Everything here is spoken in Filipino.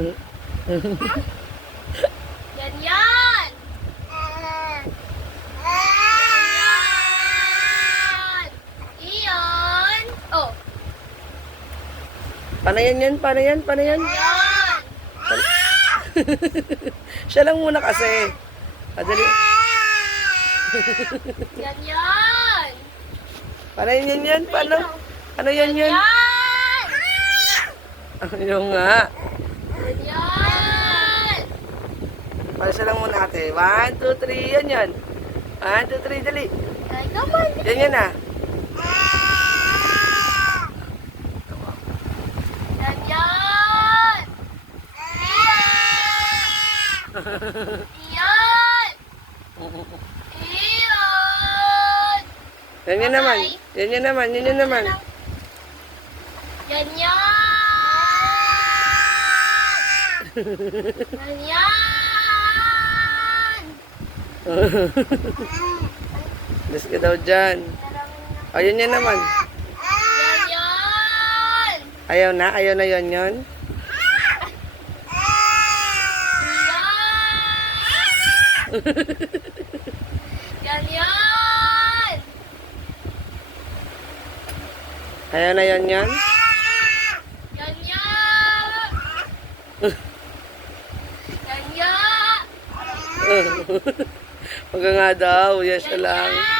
Yan yan! Iyon! Oh! Paano yan? Paano yan? Paano yan? Yan! Siya lang muna kasi. Adali. Yan yan! Paano yan? Paano? Ano yan? Yan! Yung nga. Yan yan! Paano siya lang muna ate? 1, 2, 3. Yan yan. 1, 2, 3. Dali. Ay, naman! Yan yan ah. Yan yan! Iyon! Iyon! Yan yan naman. Yan yan naman. Yan yan naman. Yan yan! Yan yan! Diyos ka daw dyan. Ayun yan naman. Yan yan! Ayaw na yon yon. Yan yan! Ayaw na yon yon. Yan yan! Yan yan! Huwag nga daw. Yes lang. Yan!